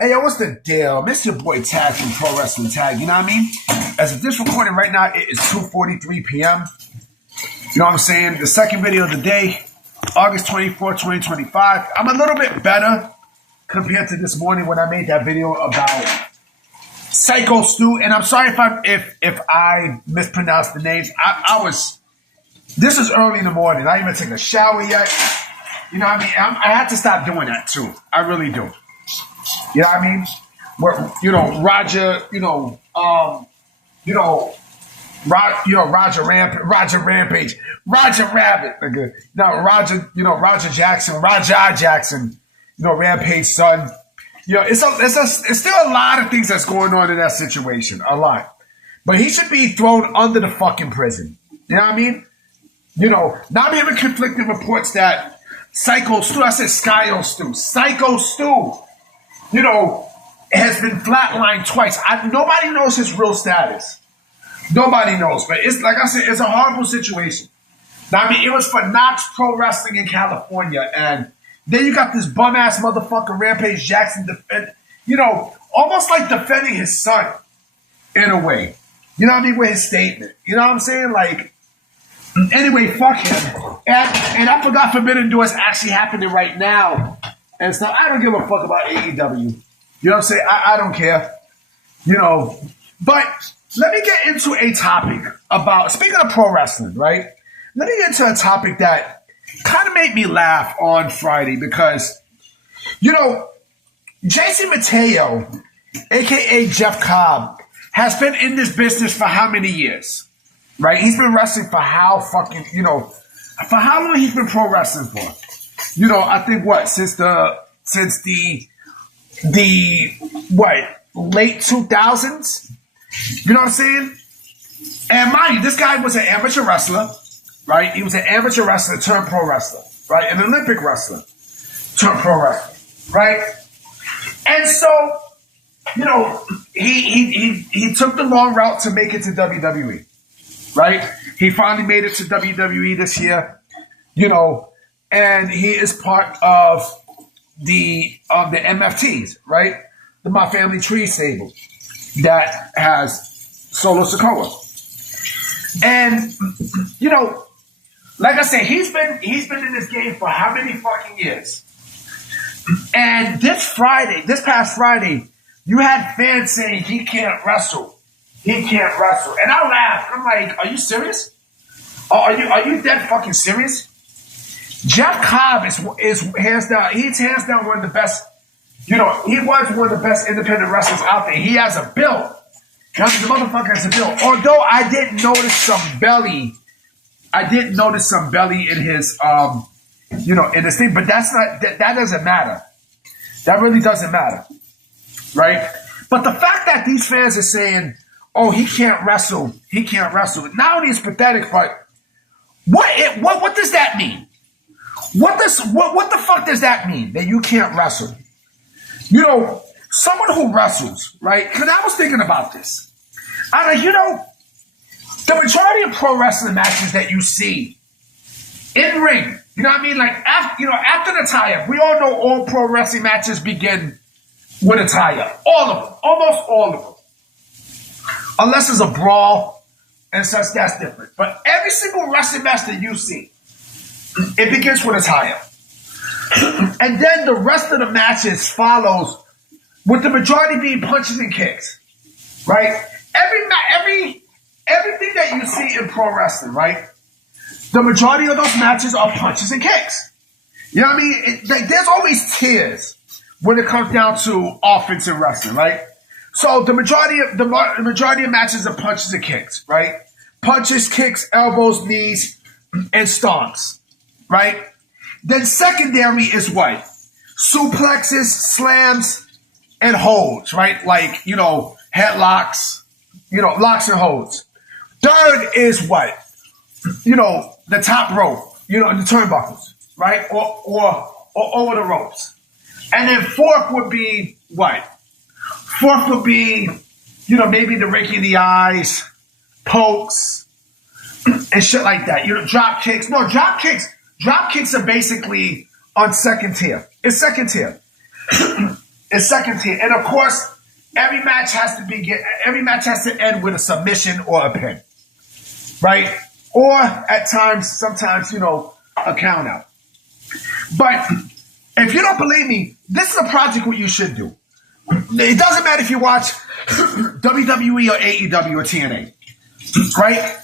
Hey, yo, what's the deal? It's your boy Tag from Pro Wrestling Tag, you know what I mean? As of this recording right now, it is 2:43 p.m. You know what I'm saying? The second video of the day, August 24, 2025. I'm a little bit better compared to this morning when I made that video about Psycho Stu. And I'm sorry if I mispronounced the names. This is early in the morning. I didn't even take a shower yet. You know what I mean? I had to stop doing that too. I really do. You know what I mean? Roger Rampage, Roger Rabbit, nigga. Now Roger Jackson, Rampage's son. It's still a lot of things that's going on in that situation, a lot. But he should be thrown under the fucking prison. You know what I mean? Now I'm hearing conflicting reports that Psycho Stu, I said Skyo Stu, Psycho Stu, has been flatlined twice. Nobody knows his real status. Nobody knows. But it's like I said, it's a horrible situation. Now, I mean, it was for Knox Pro Wrestling in California. And then you got this bum-ass motherfucker, Rampage Jackson, almost like defending his son in a way. You know what I mean? With his statement. You know what I'm saying? Like, anyway, fuck him. And I forgot Forbidden Door is actually happening right now. And so I don't give a fuck about AEW. You know what I'm saying? I don't care. But let me get into a topic about, speaking of pro wrestling, right? Let me get into a topic that kind of made me laugh on Friday because, Jason Mateo, a.k.a. Jeff Cobb, has been in this business for how many years? Right? He's been wrestling for how fucking, for how long he's been pro wrestling for? I think since the late 2000s? You know what I'm saying? And mind you, this guy was an amateur wrestler, right? He was an amateur wrestler turned pro wrestler, right? An Olympic wrestler turned pro wrestler, right? And so, he took the long route to make it to WWE, right? He finally made it to WWE this year, and he is part of the MFTs, right? The My Family Tree stable that has Solo Sikoa. And, like I said, he's been in this game for how many fucking years? And this past Friday, you had fans saying he can't wrestle. He can't wrestle. And I laughed. I'm like, are you serious? Are you dead fucking serious? Jeff Cobb is hands down. He's hands down one of the best. He was one of the best independent wrestlers out there. He has a build. The motherfucker has a build. Although I did notice some belly. In his in his thing. But that's not that doesn't matter. That really doesn't matter, right? But the fact that these fans are saying, "Oh, he can't wrestle. He can't wrestle." Not only is pathetic, but what does that mean? What the fuck does that mean that you can't wrestle? Someone who wrestles, right? Because I was thinking about this. The majority of pro wrestling matches that you see in ring, you know what I mean? Like after the tie-up, we all know all pro wrestling matches begin with a tie-up. All of them, almost all of them, unless it's a brawl and such. That's different. But every single wrestling match that you see, it begins with a tie-up. And then the rest of the matches follows with the majority being punches and kicks. Right? Everything that you see in pro wrestling, right? The majority of those matches are punches and kicks. You know what I mean? There's always tiers when it comes down to offensive wrestling, right? So the majority of matches are punches and kicks, right? Punches, kicks, elbows, knees, and stomps. Right? Then secondary is what? Suplexes, slams, and holds, right? Like, headlocks, locks and holds. Third is what? The top rope, the turnbuckles, right? Or over the ropes. And then fourth would be what? Fourth would be, maybe the raking the eyes, pokes, and shit like that. Drop kicks. No, drop kicks are basically on second tier. It's second tier. is second tier. And of course, every match has to end with a submission or a pin. Right? Or at times, sometimes, a count out. But if you don't believe me, this is a project what you should do. It doesn't matter if you watch WWE or AEW or TNA. Right?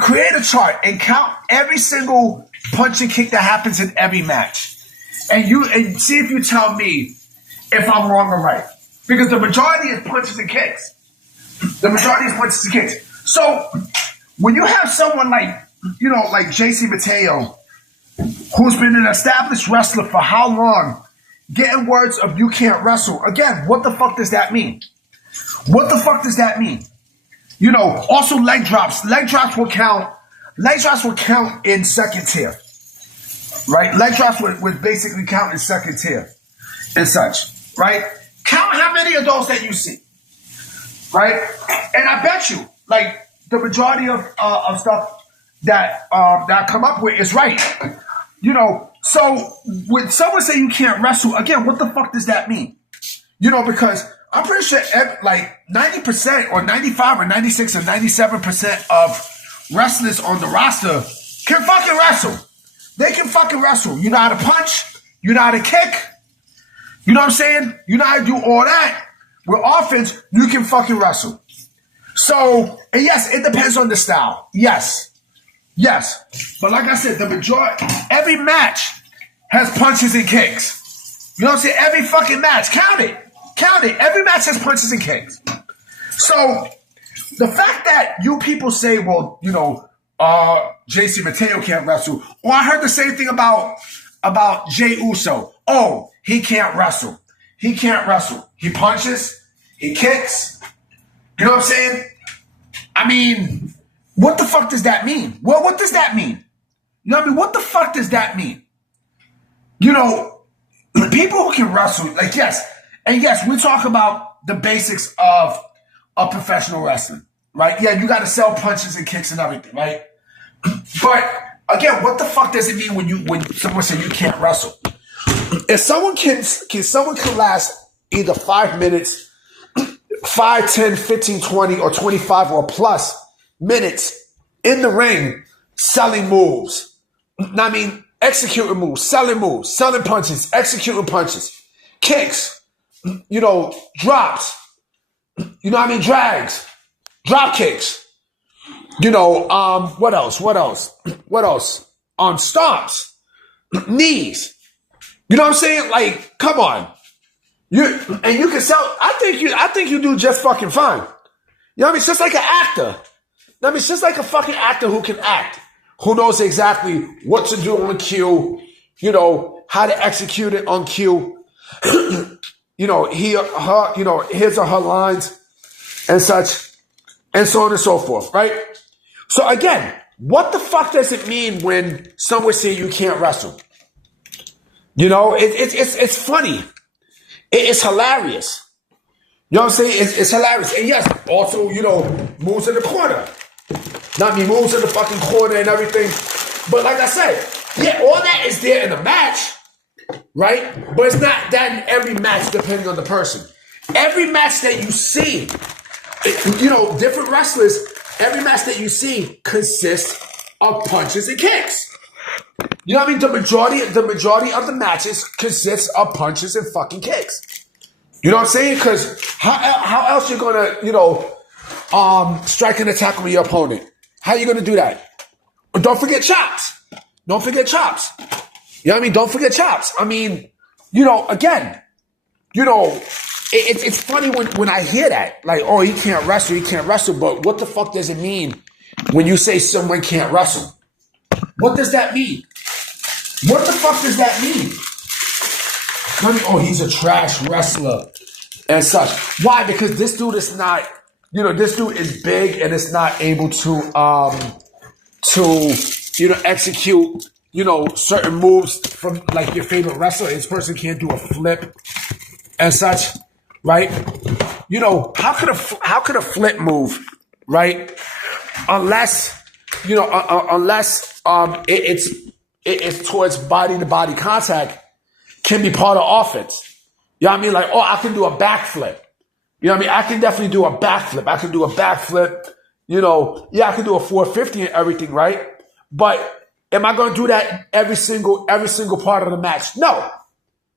Create a chart and count every single punch and kick that happens in every match. And see if you tell me if I'm wrong or right. Because the majority is punches and kicks. So when you have someone like JC Mateo, who's been an established wrestler for how long, getting words of "you can't wrestle," again, what the fuck does that mean? What the fuck does that mean? Also leg drops. Leg drops will count. Leg drops will count in second tier. Right? Leg drops would basically count in second tier and such. Right? Count how many of those that you see. Right? And I bet you, the majority of stuff that I come up with is right. So when someone say you can't wrestle, again, what the fuck does that mean? Because I'm pretty sure 90% or 95 or 96 or 97% of wrestlers on the roster can fucking wrestle. They can fucking wrestle. You know how to punch. You know how to kick. You know what I'm saying? You know how to do all that. With offense, you can fucking wrestle. So, and yes, it depends on the style. Yes. But like I said, every match has punches and kicks. You know what I'm saying? Every fucking match. Count it. Every match has punches and kicks. So, the fact that you people say, well, JC Mateo can't wrestle. Or I heard the same thing about Jey Uso. Oh, he can't wrestle. He punches. He kicks. You know what I'm saying? I mean, what the fuck does that mean? Well, what does that mean? You know what I mean? What the fuck does that mean? People who can wrestle, yes, we talk about the basics of professional wrestling, right? Yeah, you got to sell punches and kicks and everything, right? But again, what the fuck does it mean when someone says you can't wrestle? If someone can last either 5 minutes, 5, 10, 15, 20, or 25 or plus minutes in the ring selling moves. Executing moves, selling punches, executing punches, kicks, drops, drags, drop kicks. What else? Stomps, knees. You know what I'm saying? Come on. You can sell. I think you do just fucking fine. You know what I mean? It's just like an actor. It's just like a fucking actor who can act, who knows exactly what to do on cue, how to execute it on cue. His or her lines and such, and so on and so forth, right? So again, what the fuck does it mean when someone say you can't wrestle? It's funny. It's hilarious. You know what I'm saying? It's hilarious. And yes, also, moves in the corner. Moves in the fucking corner and everything. But like I said, yeah, all that is there in the match, right? But it's not that in every match depending on the person. Every match that you see, different wrestlers, every match that you see consists of punches and kicks. You know what I mean? The majority of the matches consists of punches and fucking kicks. You know what I'm saying? Because how else you gonna, strike an attack on your opponent? How you gonna do that? But don't forget chops. You know what I mean? Don't forget chops. Again, it's funny when I hear that. Oh, he can't wrestle. But what the fuck does it mean when you say someone can't wrestle? What does that mean? What the fuck does that mean? He's a trash wrestler and such. Why? Because this dude is not, this dude is big and is not able to execute, certain moves from your favorite wrestler. This person can't do a flip and such, right? How could a flip move, right? Unless it's towards body to body contact. can be part of offense. You know what I mean? Like, oh, I can do a backflip. You know what I mean? I can definitely do a backflip. I can do a backflip. You know, yeah, I can do a 450 and everything, right? But am I going to do that every single part of the match? No.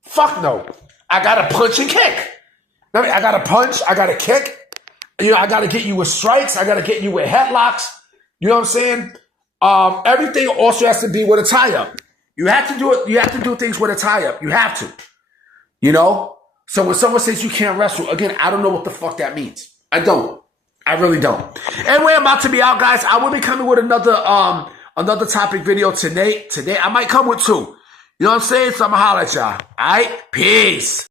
Fuck no. I got to punch and kick. I got to punch. I got to kick. You know, I got to get you with strikes. I got to get you with headlocks. You know what I'm saying? Everything also has to be with a tie-up. You have to do it. You have to do things with a tie-up. You have to. You know? So when someone says you can't wrestle, again, I don't know what the fuck that means. I don't. I really don't. Anyway, I'm about to be out, guys. I will be coming with another topic video today. Today, I might come with 2. You know what I'm saying? So I'm going to holler at y'all. All right? Peace.